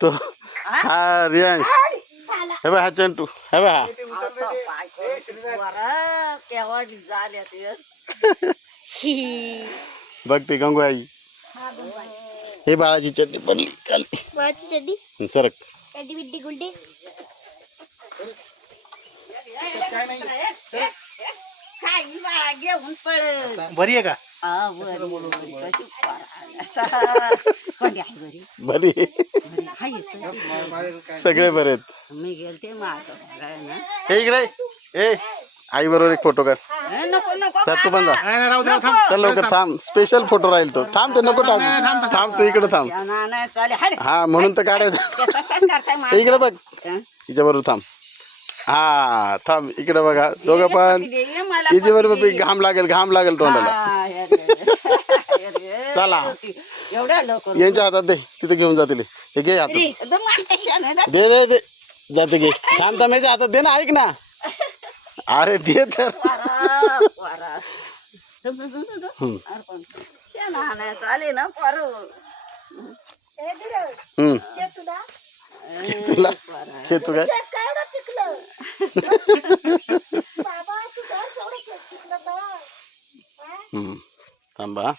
तो हा रियांश हे बघ हा चंटू हे बघ बघ ते गंगू आई हे बाळाची चड्डी पडली खाली बाळाची चड्डी सरक चड्डी बिड्डी गुड्डी घेऊन पळ बरी आहे का बरी सगळे बरे आहेत मी गेलते हे इकडे ए आई बरोबर एक फोटो काढ नको नको तर तू पण जा नाही, नाही, राहू दे, थांब. चल लवकर थांब स्पेशल फोटो राहील तो थांब ते नको थांब थांब तू इकडे थांब हा म्हणून तर काढायचं इकडे बघ तिच्या बरोबर थांब हा थांब इकडे बघा दोघं पण तिच्या बरोबर घाम लागेल तोंडाला चला एवढ्या लवकर यांच्या हातात दे तिथे घेऊन जातील हे घे हातात दे जाते घे थांब थांब याच्या हातात दे ना ऐक ना अरे दे तर आले ना पारू तुला हे तू काय थांबा